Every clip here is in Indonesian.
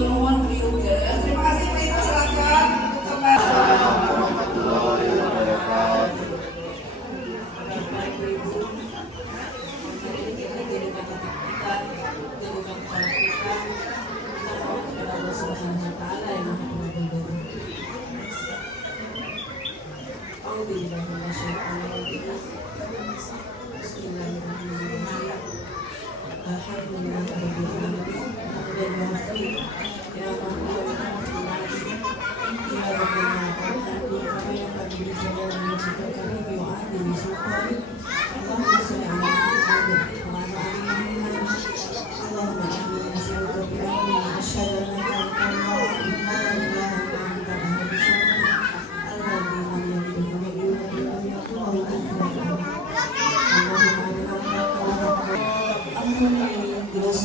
nuwun juga. Terima kasih Pak Ibu, silakan.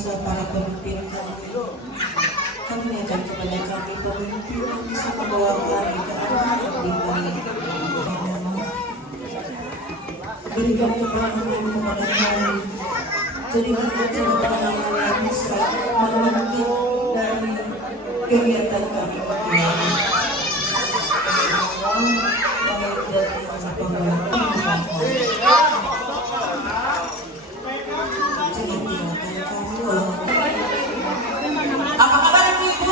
Para pemimpin kami niatkan kepada kami pemimpin yang bisa membawa kami ke arah yang lebih baik. Berikan keberanian kepada kami, jadikan acara yang bisa memenuhi dari kegiatan kami berdua. Apa kabar Ibu?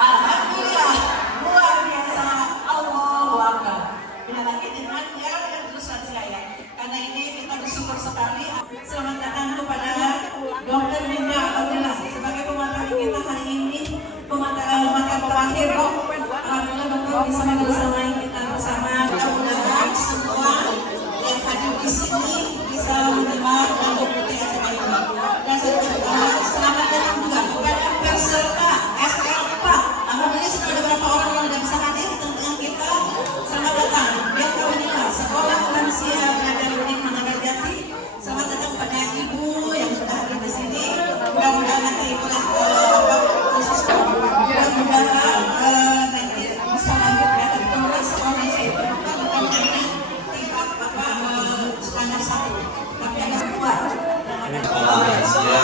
Alhamdulillah, luar biasa. Allahu Akbar. Bila lagi dengan keputusan saya, karena ini kita bersyukur sekali. Selamat datang kepada Dr. Linda Abdullah sebagai pemaparan kita hari ini, pemaparan terakhir. Alhamdulillah dokter bisa bersamai kita bersama. Mudah-mudahan semua yang hadir di sini bisa menyimak dan mengikuti acara ini. Dan selamat datang juga kepada peserta SLK. Alhamdulillah sudah ada beberapa orang yang tidak bisa hadir di tengah kita. Selamat datang. Yang Kawanila, Sekolah Lansia Belajar Unik Manada Jati. Selamat datang kepada Ibu yang sudah hadir di sini. Mudah-mudahan nanti Ibu khusus mudah-mudahan nanti bisa lanjut ya dari pengurus sekolah itu bukan hanya tingkat standar 1, tapi ada sebuah sekolah lansia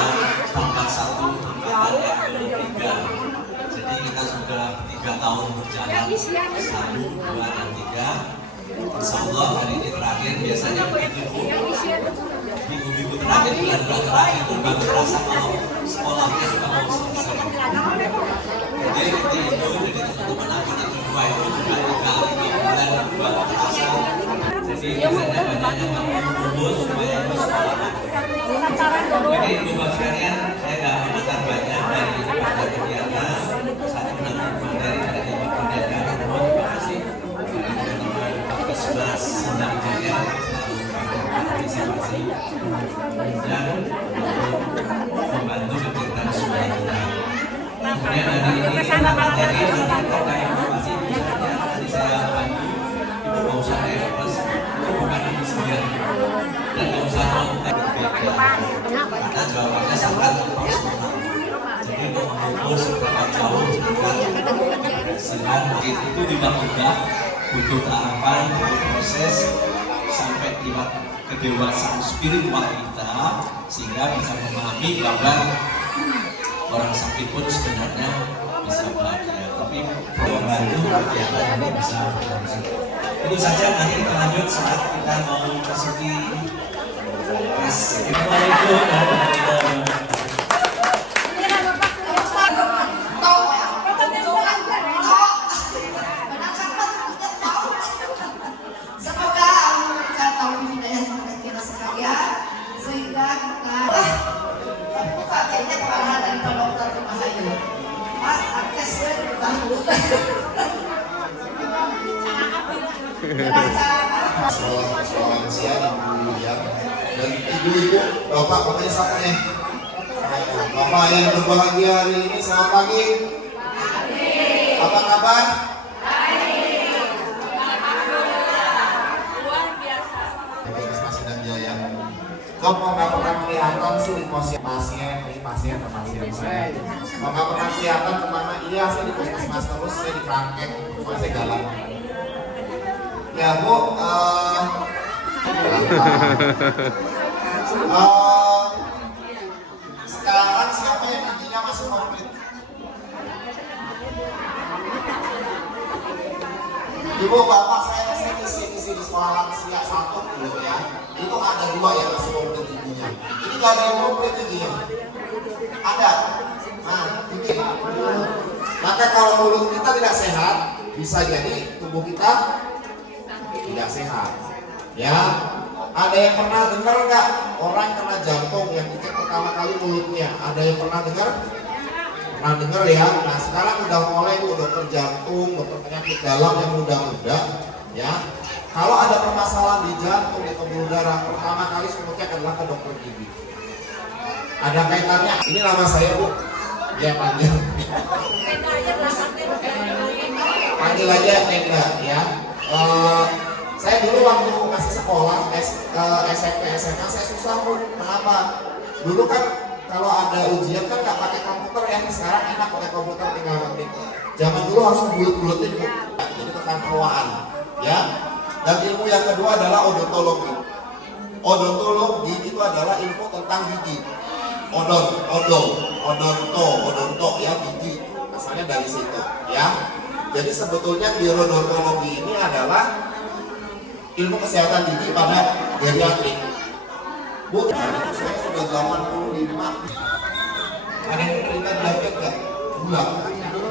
tingkat 1 angkatan yang ke-3. Jadi kita sudah 3 tahun berjalan, 1, 2, dan 3. Insya Allah hari ini terakhir. Biasanya begitu minggu-minggu terakhir, bulan-bulan terakhir itu baru terasa kalau sekolahnya sudah mau selesai. Jadi seperti itu, jadi teman-teman angkatan kedua itu juga tinggal 5 bulan baru terasa. Jadi biasanya banyak yang lulus supaya lulus sekolah. Jadi ibu-ibu sekalian, saya nggak mendengar banyak dari pada kegiatan. Satu menanggung materi dari pendidikan. Terima kasih dari teman-teman Kesmas sedang jaya selalu partisipasi dan membantu kegiatan sekolah kita. Kemudian hari ini materi tentang informasi misalnya tadi saya bantu ibu nggak usah plus itu bukan sendirian dan nggak usah kontak berbeda karena jawabannya sangat personal. Jadi untuk mengukur seberapa jauh sehingga itu tidak mudah, butuh tahapan, butuh proses sampai tingkat kedewasaan spiritual kita sehingga bisa memahami bahwa orang sakit pun sebenarnya bisa bahagia, tapi membantu kegiatan ini bisa berlangsung. Itu saja, mari kita lanjut saat kita mau masuki kelas. Assalamualaikum warahmatullahi wabarakatuh. Semoga Allah tahu hidayah kepada kita sekalian sehingga kita buka kayaknya kepala dari Pak Dokter Mahayu. Pak, akses tahu. Sekolah lansia ya, dan ibu-ibu, bapak, pokoknya siapa nih? Bapak yang berbahagia hari ini, selamat pagi. Apa kabar? Puskesmas Sedang Jaya. Kok mau nggak pernah kelihatan sih di pasien, ini pasien atau pasien saya? Mau nggak pernah kelihatan kemana? Iya, saya di puskesmas terus, saya di Kerangkeng, cuma saya galak. Ya Bu, sekarang siapa yang giginya masih komplit? Ibu bapak saya di sekolah lansia 1 dulu ya. Itu ada 2 yang masih komplit giginya. Ini nggak ada yang komplit giginya. Ada. Nah, gigi. Maka kalau mulut kita tidak sehat, bisa jadi tubuh kita tidak sehat. Ya, ada yang pernah dengar nggak orang kena jantung yang dicek pertama kali mulutnya? Ada yang pernah dengar? Pernah dengar ya. Nah sekarang udah mulai dokter jantung, dokter penyakit dalam yang muda-muda, ya. Kalau ada permasalahan di jantung, di pembuluh darah, pertama kali semua cek adalah ke dokter gigi. Ada kaitannya. Ini nama saya Bu. Ya panggil. Panggil aja Tenda ya. Saya dulu waktu masih sekolah SMP SMA saya susah Bu. Kenapa? Dulu kan kalau ada ujian kan nggak pakai komputer ya. Sekarang enak pakai komputer tinggal ngetik. Zaman dulu harus bulut-bulutin Bu. Jadi tentang penuaan ya. Dan ilmu yang kedua adalah odontologi. Odontologi itu adalah ilmu tentang gigi. Odonto ya gigi. Asalnya dari situ ya. Jadi sebetulnya odontologi ini adalah ilmu kesehatan gigi pada geriatrik. Bu, saya sudah 85. Ada yang cerita diabetes nggak?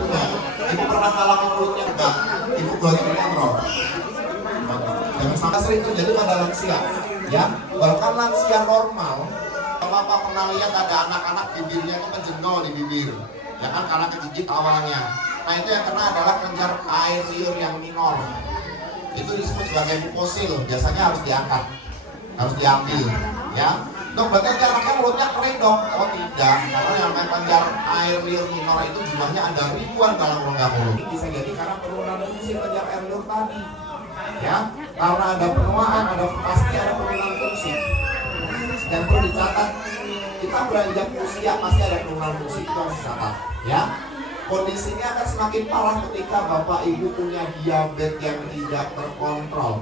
Enggak. Ibu pernah ngalamin mulutnya enggak? Ibu boleh kontrol. Jangan sampai sering terjadi pada lansia. Ya, bahkan lansia normal. Bapak pernah lihat ada anak-anak bibirnya itu menjengol di bibir, ya kan karena kegigit awalnya. Nah itu yang kena adalah kelenjar air liur yang minor. Itu disebut sebagai mukosil. Biasanya harus diangkat, harus diambil, ya. Dok, berarti anaknya mulutnya kering dong? Oh tidak, karena yang kelenjar air liur minor itu jumlahnya ada ribuan dalam rongga mulut. Bisa jadi karena penurunan fungsi kelenjar air liur tadi, ya. Karena ada penuaan, pasti ada penurunan fungsi. Dan perlu dicatat, kita beranjak usia pasti ada penurunan fungsi, itu harus dicatat, ya. Kondisinya akan semakin parah ketika bapak ibu punya diabetes yang tidak terkontrol.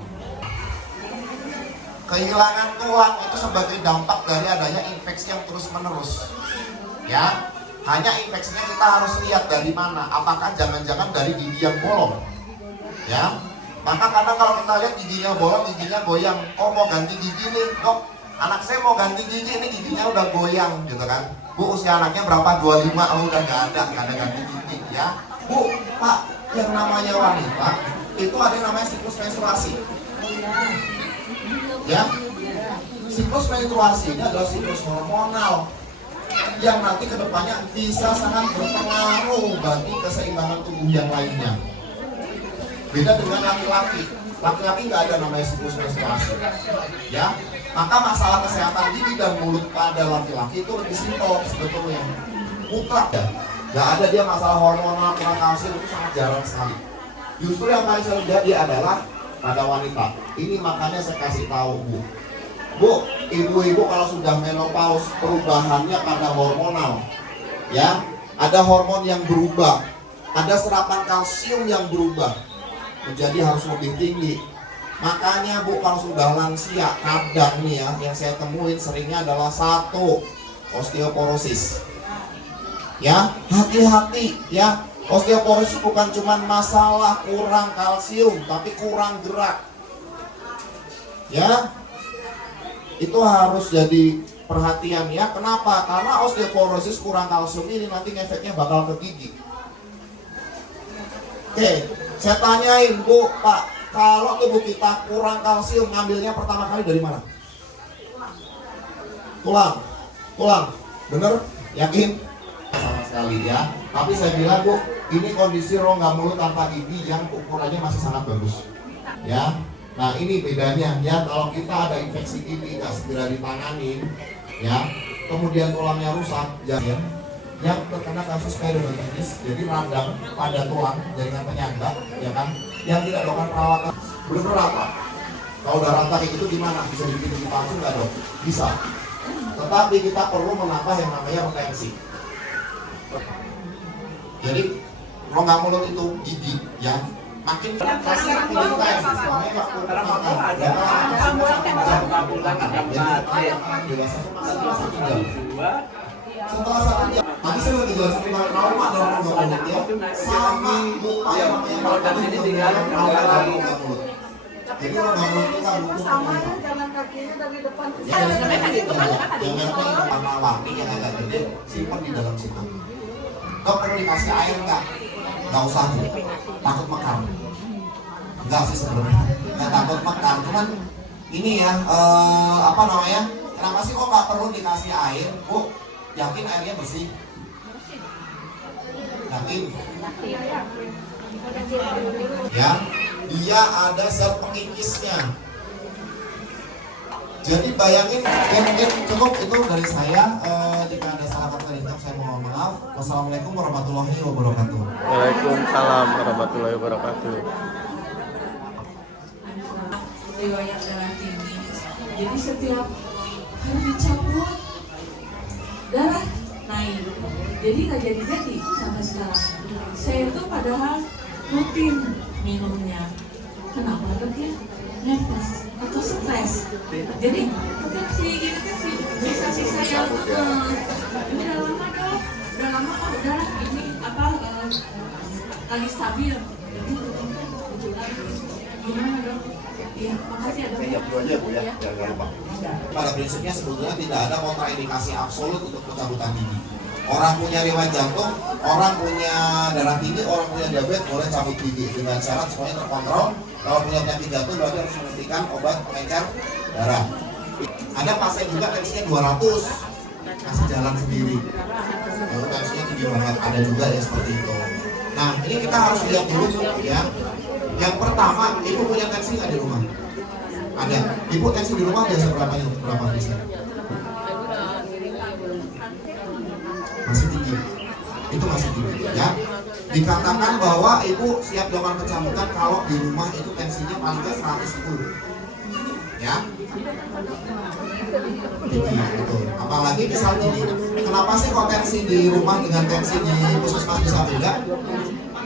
Kehilangan tulang itu sebagai dampak dari adanya infeksi yang terus menerus, ya. Hanya infeksinya kita harus lihat dari mana, apakah jangan-jangan dari gigi yang bolong, ya. Maka kadang kalau kita lihat giginya bolong, giginya goyang, oh mau ganti gigi nih dok, anak saya mau ganti gigi, ini giginya udah goyang gitu kan. Bu, usia anaknya berapa? 25, oh udah nggak ada ganti gigi ya. Bu, Pak, yang namanya wanita itu ada yang namanya siklus menstruasi. Ya, siklus menstruasi ini adalah siklus hormonal yang nanti kedepannya bisa sangat berpengaruh bagi keseimbangan tubuh yang lainnya. Beda dengan laki-laki. Laki-laki nggak ada namanya siklus menstruasi. Ya, maka masalah kesehatan gigi dan mulut pada laki-laki itu lebih simpel sebetulnya. Mutlak ya. Nggak ada dia masalah hormonal kurang kalsium, itu sangat jarang sekali. Justru yang paling sering terjadi adalah pada wanita. Ini makanya saya kasih tahu Bu, ibu-ibu kalau sudah menopause perubahannya pada hormonal, ya, ada hormon yang berubah, ada serapan kalsium yang berubah menjadi harus lebih tinggi. Makanya Bu kalau sudah lansia kadang nih ya yang saya temuin seringnya adalah 1, osteoporosis. Ya, hati-hati ya. Osteoporosis bukan cuma masalah kurang kalsium, tapi kurang gerak. Ya, itu harus jadi perhatian ya. Kenapa? Karena osteoporosis kurang kalsium ini nanti efeknya bakal ke gigi. Oke, saya tanyain Bu, Pak, kalau tubuh kita kurang kalsium, ngambilnya pertama kali dari mana? Tulang, bener? Yakin? Sama sekali ya. Tapi saya bilang Bu, ini kondisi rongga mulut tanpa gigi yang ukurannya masih sangat bagus. Ya, nah ini bedanya ya. Kalau kita ada infeksi gigi nggak segera ditanganin, ya, kemudian tulangnya rusak, ya. Yang terkena kasus periodontitis, jadi radang pada tulang jaringan penyangga, ya kan? Yang tidak melakukan perawatan benar-benar apa? Kalau udah rata kayak gitu gimana? Bisa dibikin gigi palsu nggak dok? Bisa. Tetapi kita perlu menambah yang namanya retensi. Jadi rongga mulut itu gigi, ya. Makin kasih feeding time, semuanya waktu makan. Ya setelah 1 jam. Tadi saya udah jelasin tentang trauma dalam rongga mulutnya sama muka yang namanya mulut. Jadi lubang mulut itu kan sama ya, jangan kakinya dari depan ke ya, sama laki yang agak gede simpan di dalam situ. Dok perlu dikasih air nggak? Nggak usah, takut mekar. Enggak sih sebenarnya, nggak takut mekar, cuman ini ya apa namanya? Kenapa sih kok nggak perlu dikasih air, Bu? Yakin airnya bersih? Yakin? Ya, dia ada zat pengikisnya. Jadi bayangin, mungkin cukup itu dari saya. Jika ada salah kata di saya mohon maaf. Wassalamualaikum warahmatullahi wabarakatuh. Waalaikumsalam warahmatullahi wabarakatuh. riwayat darah tinggi. Jadi setiap hari dicabut darah naik. Jadi nggak jadi sampai sekarang. Saya itu padahal rutin minumnya. Kenapa dok ya? Nervous atau stres. Jadi tetap si sisa-sisa yang ini udah lama dok, udah lama darah ini apa lagi stabil. Jadi tutup lagi. Gimana dok? Iya, makasih ya dok. Saya jawab dulu aja Bu ya, biar nggak lupa. Pada prinsipnya sebetulnya tidak ada kontraindikasi absolut untuk pencabutan gigi. Orang punya riwayat jantung, orang punya darah tinggi, orang punya diabetes boleh cabut gigi dengan syarat semuanya terkontrol. Kalau punya penyakit jantung berarti harus menghentikan obat pengencer darah. Ada pasien juga tensinya 200, kasih jalan sendiri. Lalu tensinya tinggi banget, ada juga ya seperti itu. Nah ini kita harus lihat dulu ya. Yang pertama, ibu punya tensi nggak di rumah? Ada. Ibu tensi di rumah biasa berapa bisa? Masih tinggi. Itu masih tinggi ya. Dikatakan bahwa ibu siap dilakukan pencabutan kalau di rumah itu tensinya paling nggak 110. Ya. Tinggi, betul. Apalagi misal gini, kenapa sih kok tensi di rumah dengan tensi di puskesmas bisa beda?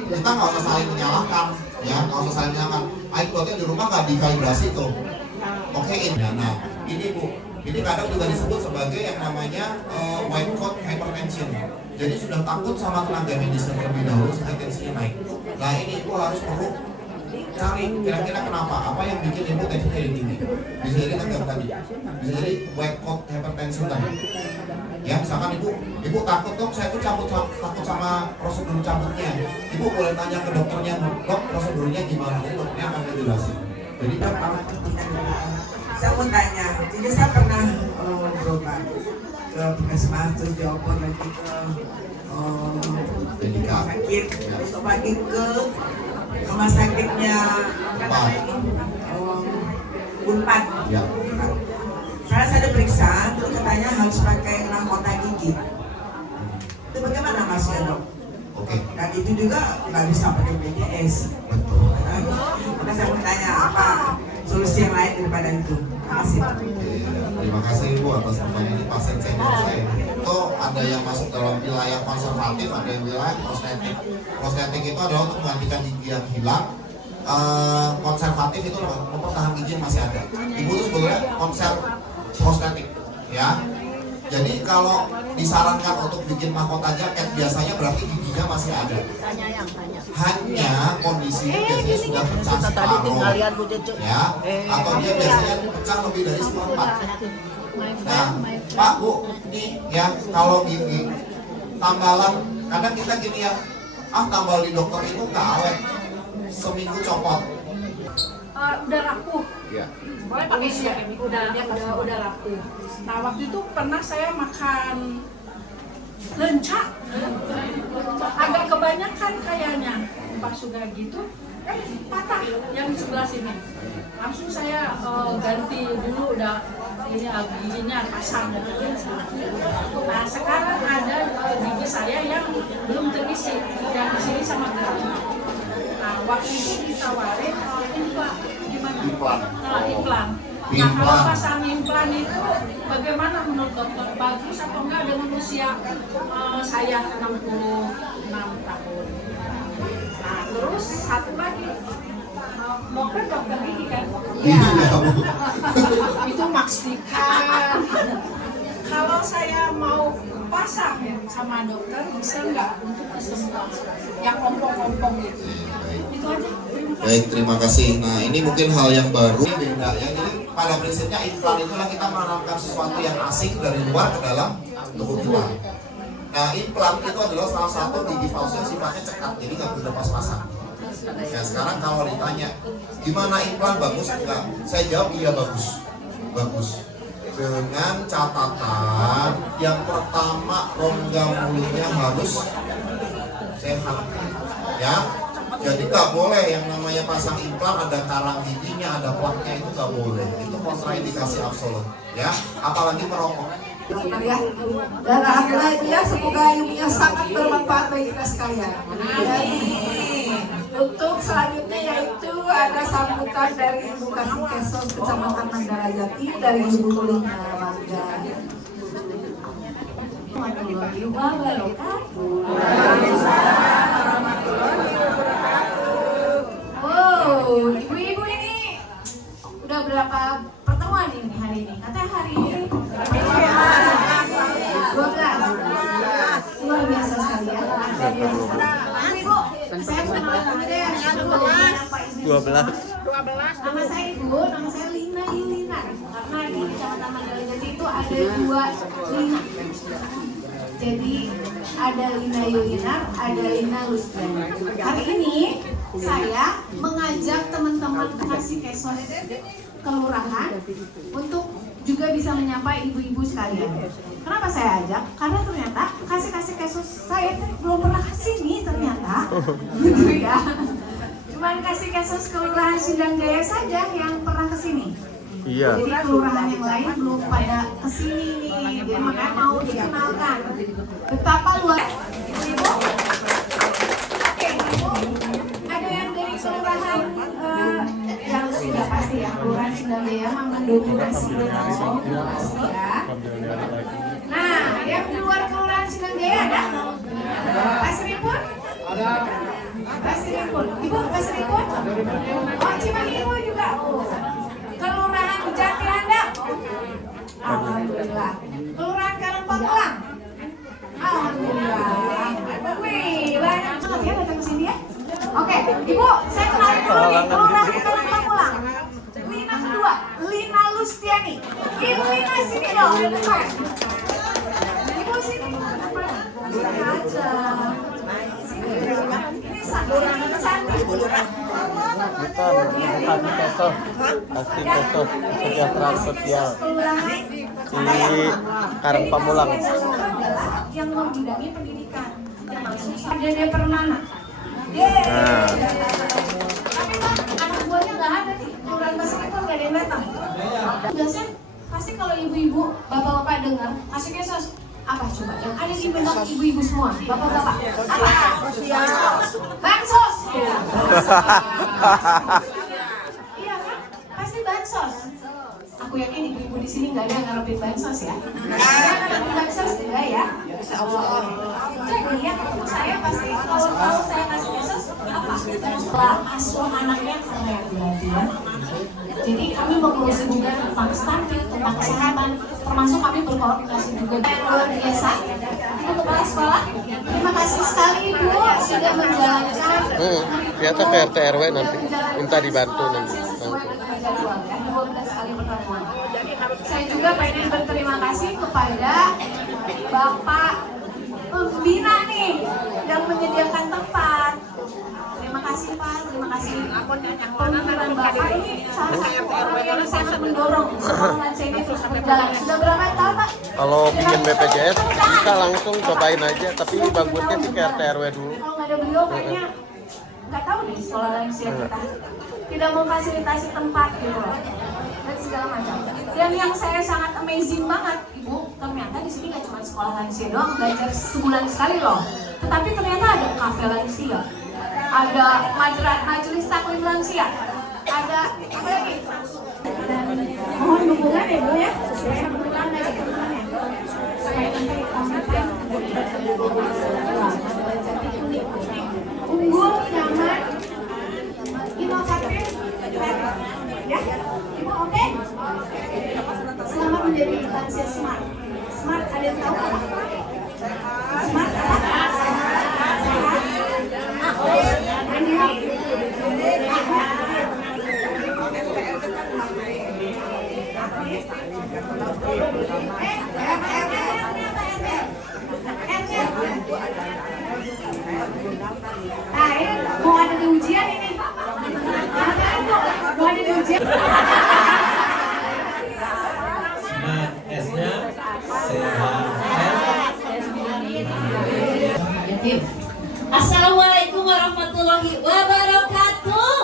Kita nggak usah saling menyalahkan, ya, nggak usah saling menyalahkan. Airpodnya di rumah nggak dikalibrasi tuh. Oke, nah, ini Bu, ini kadang juga disebut sebagai yang namanya white coat hypertension. Jadi sudah takut sama tenaga medis terlebih dahulu sehingga tensinya naik. Nah ini Ibu harus perlu cari kira-kira kenapa, apa yang bikin Ibu tensinya jadi tinggi. Bisa jadi tegang tadi, bisa jadi white coat hypertension tadi. Ya, misalkan ibu takut dok, saya tuh takut sama prosedur cabutnya. Ibu boleh tanya ke dokternya, dok prosedurnya gimana? Jadi dokternya akan menjelaskan. Jadi saya mau tanya, jadi saya pernah berobat ke puskesmas terus diopor lagi ke sakit, terus lagi ke rumah sakitnya Unpad. Ya. Saya diperiksa, terus katanya harus pakai mahkota gigi. Itu bagaimana Mas ya dok? Oke. Dan itu juga nggak bisa pakai BPJS. Betul. Maka saya mau tanya apa solusi yang lain daripada itu? Terima kasih. Terima kasih Ibu atas pertanyaan ini. Pasien senior saya itu ada yang masuk dalam wilayah konservatif, ada yang wilayah prostetik. Prostetik itu adalah untuk menggantikan gigi yang hilang. Konservatif itu mempertahankan gigi yang masih ada. Ibu itu sebetulnya prostetik, ya. Jadi kalau disarankan untuk bikin mahkota jaket biasanya berarti giginya masih ada. Hanya kondisinya biasanya sudah pecah separuh, ya, atau dia biasanya pecah lebih dari seperempat. Nah, Pak Bu, nih ya kalau gigi tambalan, kadang kita gini ya, tambal di dokter itu nggak awet, seminggu copot. Udah rapuh. Ya. Boleh pakai udah rapuh. Nah waktu itu pernah saya makan lenca, agak kebanyakan kayaknya pas sudah gitu, patah yang di sebelah sini. Langsung saya ganti dulu, udah ini giginya pasang dan nah sekarang ada gigi saya yang belum terisi, yang di sini sama gerak. Nah waktu itu ditawarin gimana? Implan. Nah kalau pasang implan itu bagaimana menurut dokter? Bagus atau enggak dengan usia saya 66 tahun? Nah terus satu lagi, mau ke dokter gigi kan? Iya. Itu maksikan. Kalau saya mau dipasang sama dokter, bisa nggak untuk kesembuhan yang ompong-ompong itu. Itu aja. Baik, terima kasih. Nah, ini mungkin hal yang baru. Ini beda ya. Jadi pada prinsipnya implan itulah kita menanamkan sesuatu yang asing dari luar ke dalam tubuh kita. Nah, implan itu adalah salah satu gigi palsu yang sifatnya cekat, jadi nggak bisa pas-pasan. Nah, sekarang kalau ditanya, gimana implan bagus enggak? Saya jawab iya bagus. Bagus. Dengan catatan yang pertama rongga mulutnya harus sehat. Ya. Jadi nggak boleh yang namanya pasang implan ada karang giginya, ada plaknya, itu nggak boleh. Itu kontraindikasi absolut. Ya, apalagi merokok. Ya. Dan alhamdulillah itu ya, semoga ilmunya sangat bermanfaat bagi kita sekalian. Dan untuk selanjutnya yaitu ada sambutan dari Ibu Kasih Kesos Kecamatan Mandala Jati dari Ibu Lina Mangga. Warahmatullahi wabarakatuh. Wow, ibu-ibu ini udah berapa pertemuan ini hari ini? Katanya hari ini 12. Luar biasa sekali ya. Ibu, saya kenalan dulu deh. 12. Nama saya Ibu, nama saya Lina Yulina. Karena di Kecamatan Mandala Jati itu ada 2 Lina. Jadi ada Lina Yulina, ada Lina Lustiani. Hari ini saya mengajak teman-teman Kasih Kesos kelurahan untuk juga bisa menyapa ibu-ibu sekalian. Kenapa saya ajak? Karena ternyata Kasih Kesos saya belum pernah kesini ternyata, gitu ya. Cuman Kasih Kesos kelurahan Sindang Jaya saja yang pernah kesini. Iya. Jadi kelurahan yang lain belum pada kesini nih, jadi makanya mau dikenalkan betapa luar. Ibu, oke ibu, ada yang dari kelurahan yang sudah pasti ya, kelurahan Sindang Jaya mendominasi langsung, pasti ya. Nah, yang di luar kelurahan Sindang Jaya ada? Pak Seripun? Ada. Pak Seripun, ibu Pak Seripun? Oh, Cimahi ibu juga. Kelurahan Jati Handap. Alhamdulillah. Kelurahan Karangpamulang. Alhamdulillah. Wih, banyak banget ya datang ke sini ya. Oke, ibu, saya kenalin dulu nih. Kelurahan Karangpamulang. Lina kedua, Lina Lustiani. Ibu Lina sini dong, ke depan. Ibu sini. Sini aja. Sini. Ini sangat cantik. Bukan Kesos. Kasih Kesos Kesejahteraan Sosial di Karangpamulang. Yang membidangi pendidikan, termasuk Dede Permana. Yeay. Tapi Pak, anak buahnya nggak ada nih. Kelurahan Kasih Kesos nggak ada yang datang. Biasanya pasti kalau ibu-ibu, bapak-bapak dengar Kasih Kesos, apa coba yang ada di benak ibu-ibu semua, bapak-bapak? Apa? Bansos. Iya kan? Pasti bansos. Aku yakin ibu-ibu di sini nggak ada yang ngarepin bansos ya. Ngarepin bansos enggak ya? Jadi ya ketemu saya pasti kalau tahu saya Kasih Kesos apa? Setelah asuh anaknya keren berarti ya. Jadi kami mengurusi juga tentang stunting, tentang kesehatan, termasuk kami berkoordinasi juga yang luar biasa. Ibu Kepala Sekolah, terima kasih sekali Ibu sudah menjalankan. Ternyata ke RT RW nanti minta dibantu nanti. Sesuai dengan jadwal ya, 12 kali pertemuan. Saya juga pengen berterima kasih kepada Bapak pembina nih yang menyediakan tempat. Terima kasih Pak, terima kasih. Pemikiran Bapak ini salah satu orang yang sangat mendorong sekolah lansia ini terus berjalan. Sudah berapa tahun Pak? Kalau bikin BPJS bisa langsung cobain aja, tapi bagusnya sih ke RT RW dulu. Kalau nggak ada beliau kayaknya nggak tahu nih sekolah lansia kita. Tidak mau fasilitasi tempat gitu loh. Dan segala macam. Dan yang saya sangat amazing banget, Ibu, ternyata di sini nggak cuma sekolah lansia doang, belajar sebulan sekali loh. Tetapi ternyata ada kafe lansia, ada majelis taklim lansia, ada apa lagi? Dan mohon dukungan ya Bu ya, saya butuhkan dari dukungannya. Saya nanti tampilkan unggul, nyaman, inovatif, ya, Ibu oke? Selamat menjadi lansia smart. Smart ada yang tahu apa? Nah, ini mau ada di ujian ini. Mau ada di ujian. Nah, S-nya sehat. Assalamualaikum warahmatullahi wabarakatuh.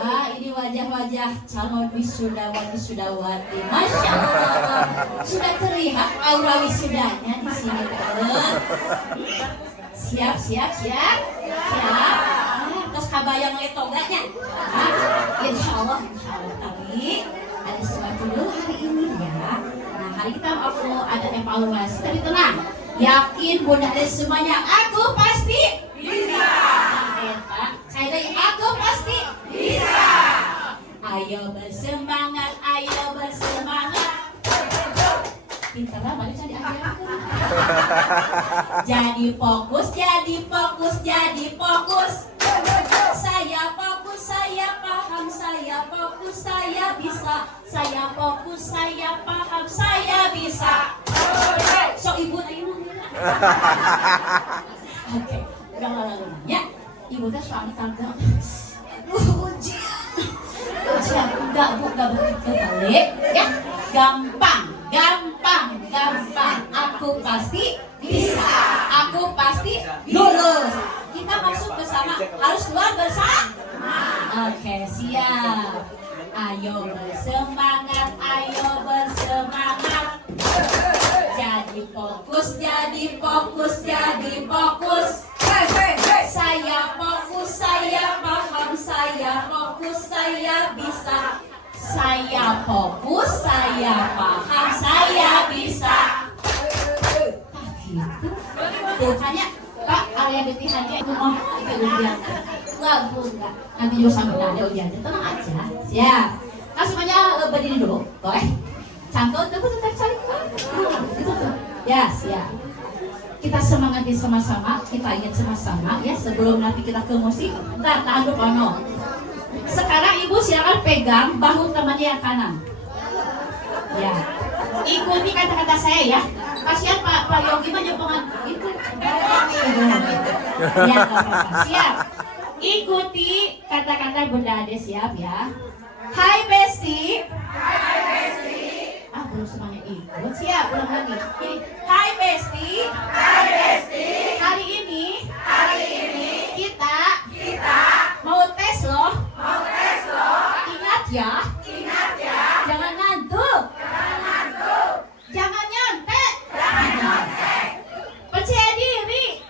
Nah, ini wajah-wajah calon wisudawan wisudawati. Masya Allah, sudah terlihat aura wisudanya di sini. Siap. Terus kabayang letoganya. Insya Allah. Tapi ada sesuatu dulu hari ini ya. Nah, hari kita aku ada evaluasi. Tapi tenang, yakin bunda dan semuanya, aku pasti bisa. Saya dari aku pasti bisa. Ayo bersemangat. Pintar banget bisa diajarkan. Jadi fokus. Saya fokus, saya paham, saya fokus, saya bisa. Saya fokus, saya paham, saya bisa. So ibu ini. Oke, udah lalu ya. Ibu teh soal tangga. Aduh, ujian. Enggak begitu balik ya. Gampang. Aku pasti bisa. Aku pasti lulus. Kita masuk bersama, harus keluar bersama. Oke, siap. Ayo bersemangat. Jadi fokus. Saya fokus, saya paham, saya fokus, saya bisa. Saya fokus, saya paham, saya bisa. Tuh tanya, Pak, area betihannya itu mau itu ujian. Enggak. Nanti juga sampai ada ujian. Tenang aja. Siap. Nah semuanya berdiri dulu, boleh? Cangkul, tunggu cari. Gitu tuh. Ya, siap. Kita semangati sama-sama, kita ingat sama-sama ya sebelum nanti kita ke musik. Ntar tanduk ono. Sekarang ibu silakan pegang bahu temannya yang kanan. Ya. Ikuti kata-kata saya ya. Kasihan Pak Yogi mah nyepongan itu. Ya, siap. Ikuti kata-kata Bunda Ade, siap ya. Hai Besti. Belum semuanya ikut. Siap, ulang lagi. Ini, hai Besti. Hari ini kita mau tes loh. Ingat ya. Jangan ngantuk. Jangan nyontek. Percaya diri.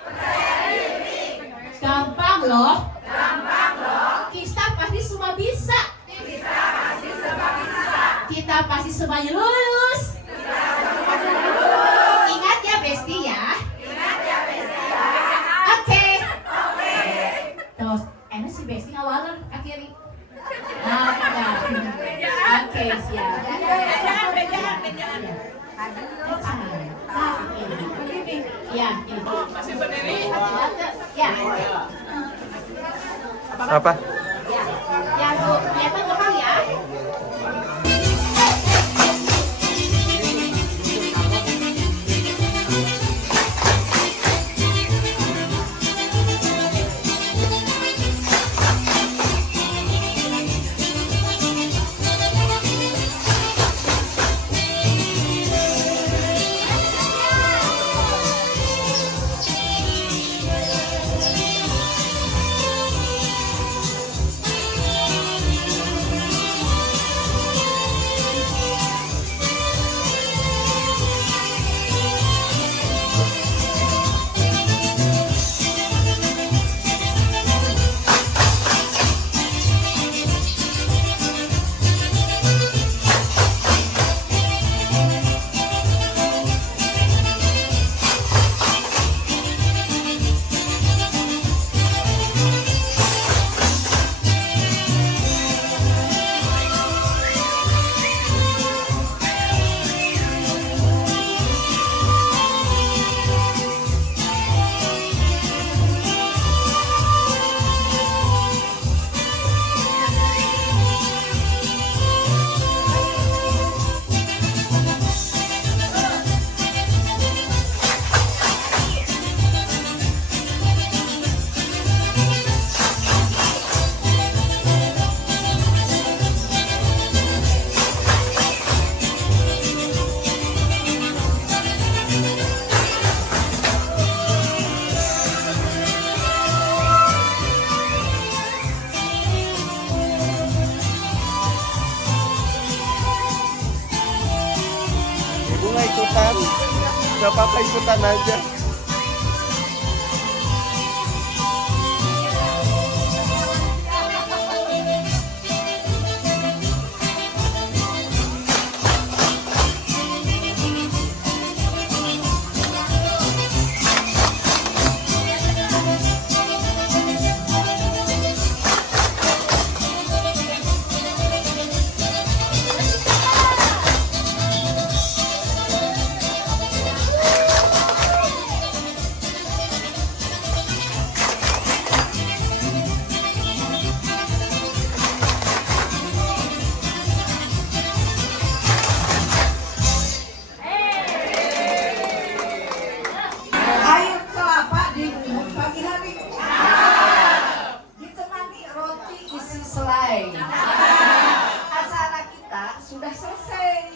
Gampang loh. Kita pasti semua bisa. Kita pasti semuanya lulus. Ingat ya Besti ya. Oke. Terus, enak si Besti ngawalan akhirnya. Oke, siap. Ya, masih berdiri. Ya. Apa? Ya, Bu. Ya, Pak, belakang ya. ikutan. Gak apa-apa ikutan aja. Air kelapa diminum pagi hari. Ditemani roti isi selai. Acara kita sudah selesai.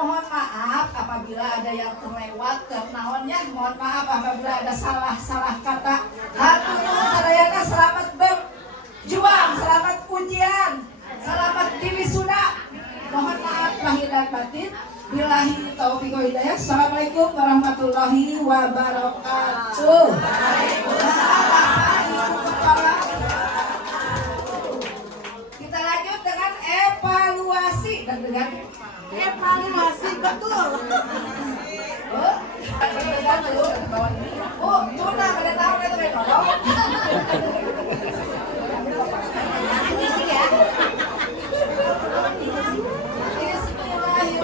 Mohon maaf apabila ada yang terlewat ternaonnya. Mohon maaf apabila ada salah kata. Hatur nuhun sadayana, selamat berjuang, selamat ujian, selamat diwisuda. Mohon maaf lahir dan batin. Billahi taufiq wal hidayah. Assalamualaikum warahmatullahi wabarakatuh. Kita lanjut dengan evaluasi dan dengan evaluasi betul. Oh, tuna pada tahu kan teman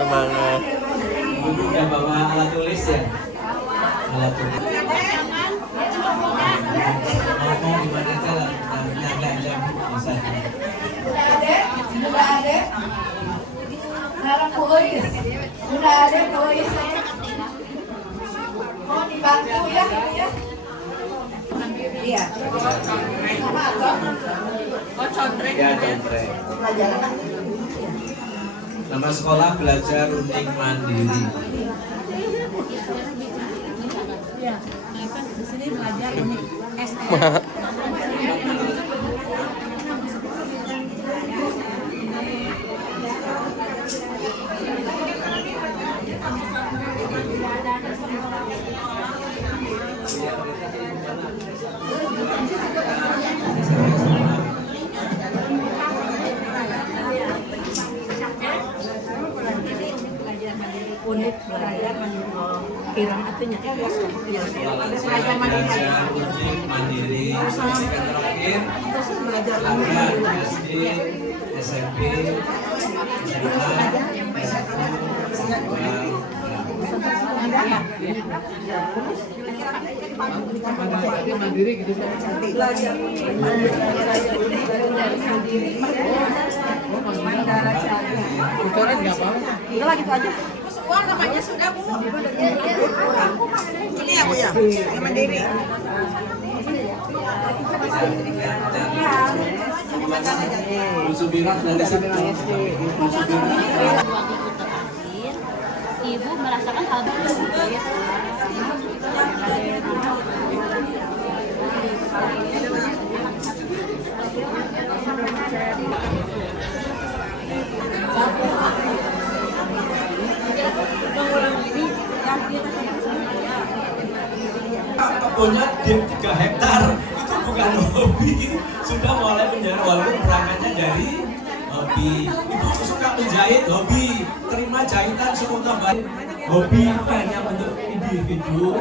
Semangat. Ibu udah bawa alat tulis ya? Alat tulis. Ngomong gimana aja lah, nyangga aja bisa. Udah ada. Harap polis. Udah ada polis. Mau dibantu ya? Iya. Nama apa? Ya, contrek. Pelajaran. Nama sekolah Belajar Unik Mandiri. Unit belajar mandiri. Kirang artinya ya Belajar Unik Mandiri. Yang terakhir, Lagan SD, SMP, SMA, mandiri gitu belajar bocoran nggak apa-apa. Udah lah gitu aja. Wah namanya sudah Bu. Ini ya Bu ya. Yang mandiri. Bu Subirah dari situ. Bu Subirah. Ibu merasakan hal Kebunnya 3 hektar itu bukan hobi, sudah mulai menjadi walaupun berangkatnya dari hobi. Ibu suka menjahit, hobi. Terima jahitan semua tambah. Hobi itu hanya untuk individu.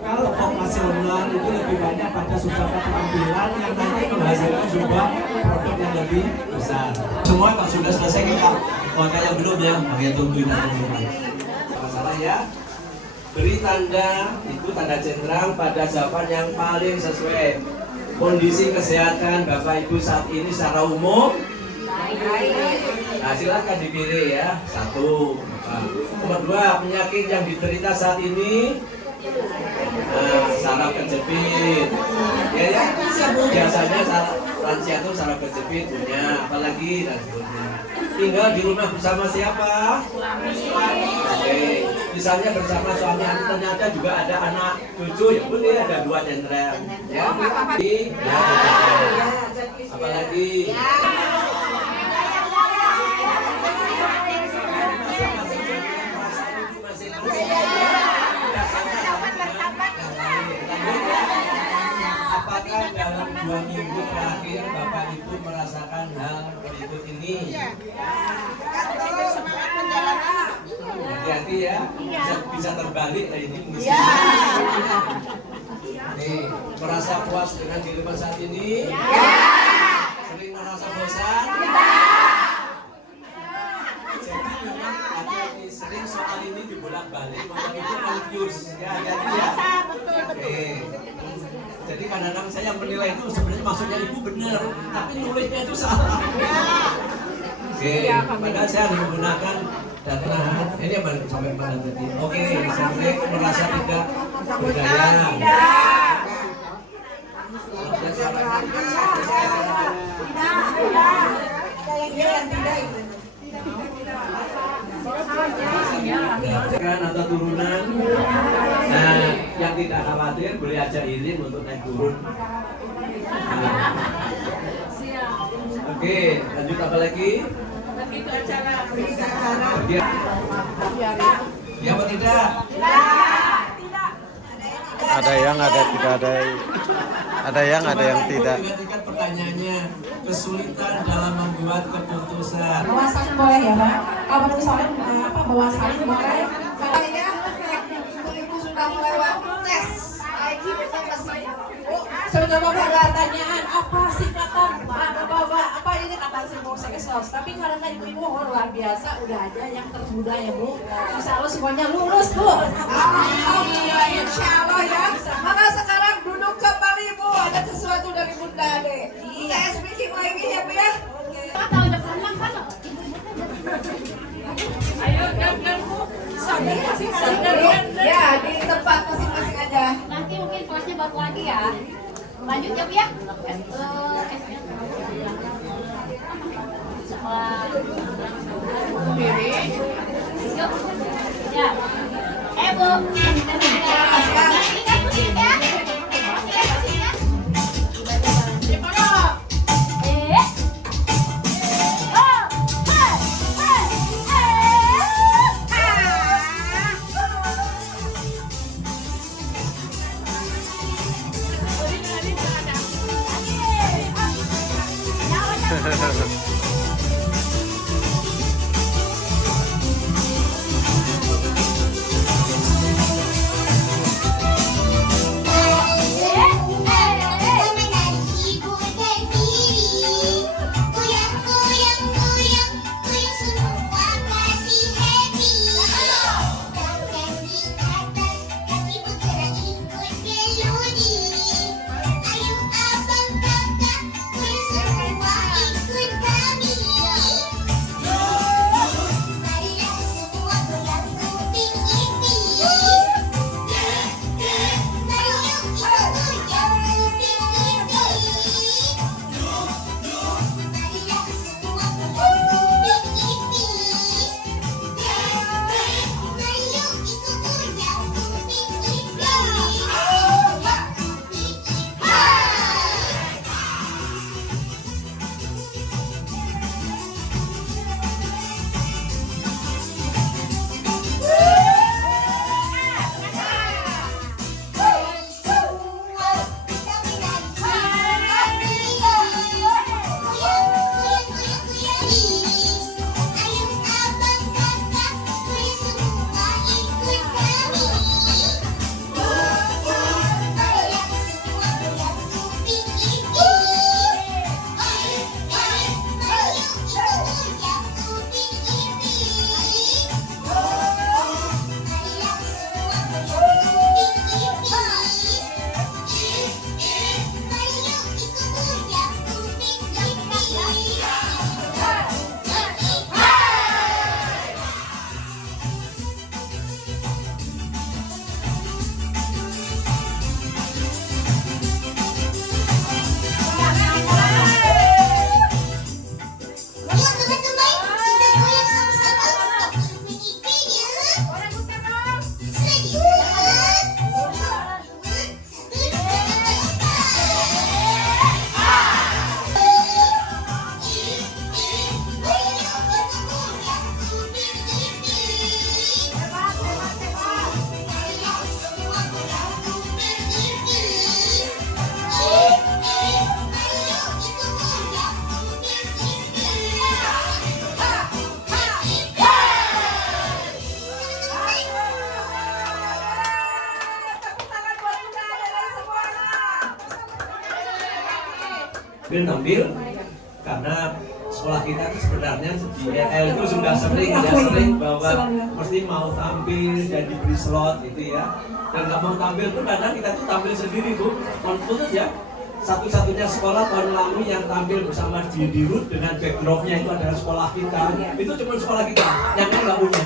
Kalau vokasional itu lebih banyak pada sebuah keterampilan yang nanti menghasilkan sebuah produk yang lebih besar. Semua kalau sudah selesai kita, kalau yang belum ya, makanya tungguin aja dulu. Masalah ya. Beri tanda, itu tanda centang pada jawaban yang paling sesuai. Kondisi kesehatan Bapak Ibu saat ini secara umum. Nah, silakan dipilih ya. 1. Nomor 2, penyakit yang diderita saat ini. Nah, saraf kejepit. Ya, biasanya lansia itu saraf kejepit punya, apalagi dan sebagainya. Tinggal di rumah bersama siapa? Oke. Misalnya bersama suami, ternyata juga ada anak cucu, ya boleh ada 2 centrem. Ya, apalagi. ini. Hati-hati ya, bisa terbalik ini mengisi. Nih, merasa puas dengan diri saat ini? Sering merasa bosan? Jadi memang hati-hati, sering soal ini dibolak-balik, maka itu confuse. Ya, hati-hati ya. Oke. Jadi kadang-kadang saya menilai itu sebenarnya maksudnya ibu benar, tapi nulisnya itu salah. Oke, padahal saya harus menggunakan data. Ini apa sampai mana tadi? Oke, sampai merasa tidak berdaya. Kan atau turunan. Nah, yang tidak khawatir boleh aja iring untuk naik turun. Nah. Oke, lanjut apa lagi? Begitu acara. Ya apa tidak? Ada yang tidak. Perhatikan pertanyaannya, kesulitan dalam membuat keputusan. Bawasan boleh ya, Pak? Kalau menurut saya bawasan boleh. Kayaknya ibu sudah melewati tes IQ itu masih. Sudah Bapak ada pertanyaan apa singkatan Bapak apa ini kata Simbo Seksos, tapi karena ibu-ibu luar biasa udah aja yang termuda ya Bu, insya Allah semuanya lulus Bu. Alhamdulillah, insya Allah ya. Maka sekarang duduk kembali Bu, ada sesuatu dari Bunda Ade. Saya speaking lagi ya Bu ya. Tahu udah pernah kan? Ayo gan Bu, sambil Ya di tempat masing-masing aja. Nanti mungkin kelasnya baru lagi ya. Lanjut ya Bu ya. Yuk. Ya. Bu. Ingat musik ya. tampil karena sekolah kita itu sebenarnya di EL itu sudah sering bahwa mesti mau tampil dan diberi slot gitu ya. Dan nggak mau tampil pun kadang kita tuh tampil sendiri Bu. Maksudnya ya satu-satunya sekolah tahun lalu yang tampil bersama di Dirut dengan backdropnya itu adalah sekolah kita. Itu cuma sekolah kita yang kan nggak punya.